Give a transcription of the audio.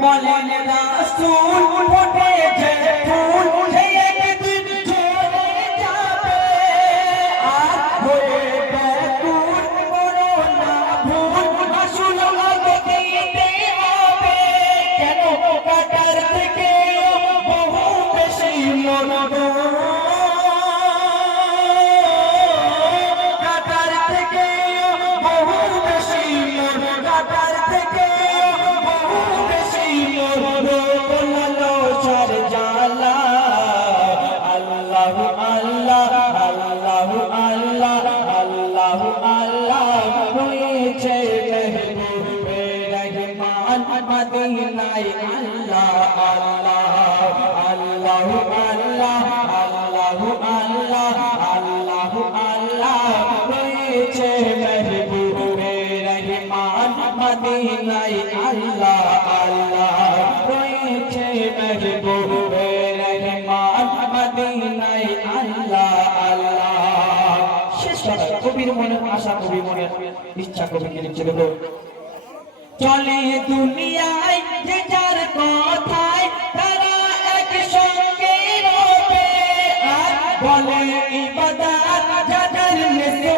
বলেন রাসূল ফুটেছে ফুল সে একদিন ঝরে যাবে আর হয়ে ব্যাকুল করো না ভুল আসল আগে দিতে হবে কেন কাটার থেকে বহু বেশি মরদ কাটার থেকে বহু বেশি মরদ কাটার থেকে বহু বেশি মরদ বললো সর জালা আল্লাহ আল্লাহ আল্লাহ আল্লাহ আল্লাহ আল্লাহ হয়েছে মেহবুবে রহমান মদিনায় আল্লাহ আল্লাহ আল্লাহ আল্লাহ আল্লাহ আল্লাহ আল্লাহ আল্লাহ হয়েছে মেহবুবে রহমান মদিনায় আল্লাহ আল্লাহ হয়েছে মেহবুবে রহমান মদিনায় আল্লাহ আল্লাহ। শেষ কথা কবির মনের আশা কবির মনের ইচ্ছা কবিকে লিখছে দেখো চলে দুনিয়ায় যে যার কথায় তারা একসঙ্গে রবে আর বলে ইবাদত যাদের নেশে